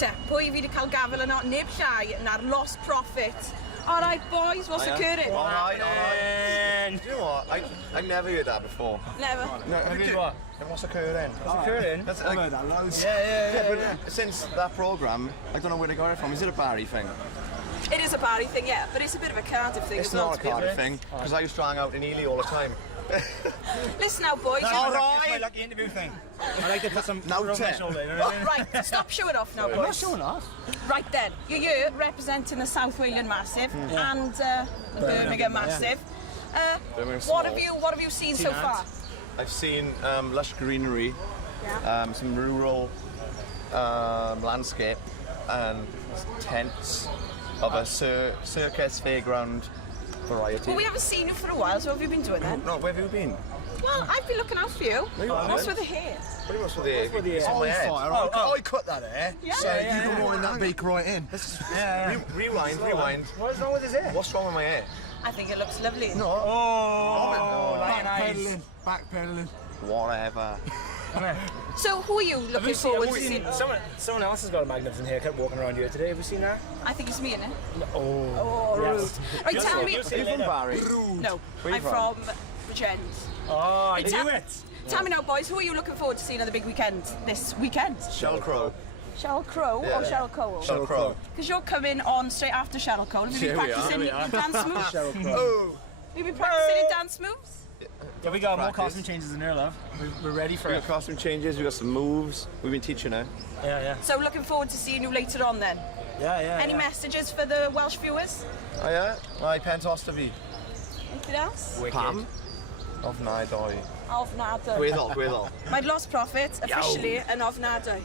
Te, pwy fi wedi cael gafel yno, neb llai na'r Lost Prophet. Alright boys, what's occurring? Alright. Do you know what? I've never heard that before. Never. No, have you what? What's occurring? What's occurring? That's I've heard that loads. Yeah. But since that programme, I don't know where they got it from. Is it a Barry thing? It is a Barry thing, yeah, but it's a bit of a Cardiff thing It's as well. not a Cardiff thing, because I used to hang out in Ely all the time. Listen now, boys. That's my lucky interview thing. I like to put some powder on my shoulder, you know what I mean? Right, stop showing off now, boys. I'm not showing off. Right then, you're here representing the Cyfweliad Massive and the Birmingham Massive. What have you seen so far? I've seen lush greenery, some rural landscape, and tents of a circus fairground variety. Well, we haven't seen you for a while, so what have you been doing then? No, where have you been? Well, I've been looking out for you. What's with the hair? What do you want with the hair? with the hair? It's on my head. I cut that hair. Yeah. So you can wind that beak right in. Rewind. What's wrong with his hair? What's wrong with my hair? I think it looks lovely. No. Backpedaling. Backpedaling. Whatever. So who are you looking forward to seeing? Someone else has got a magnificent haircut walking around here today. Have you seen that? I think it's me, innit? Oh, Rude. Right, tell me. Are you from Barry? No, Where are I'm you from Bridgend. Oh, I knew it. Tell me now, boys, who are you looking forward to seeing on the big weekend this weekend? Sheryl Crow. Sheryl Crow or Sheryl Cole? Sheryl Crow. Because you're coming on straight after Sheryl Cole. Have you been practicing your dance moves? Oh. Have you been practicing your dance moves? Yeah, we got more costume changes in there, love. We're ready for We it. got costume changes, we got some moves. We've been teaching her. Yeah. So looking forward to seeing you later on then. Yeah. Any messages for the Welsh viewers? Oh yeah? Ai Penwythnos Mawr. Anything else? Pam? Ofnadwy. Ofnadwy. Gweddol. Mae'r Lost Prophet officially yn ofnadwy.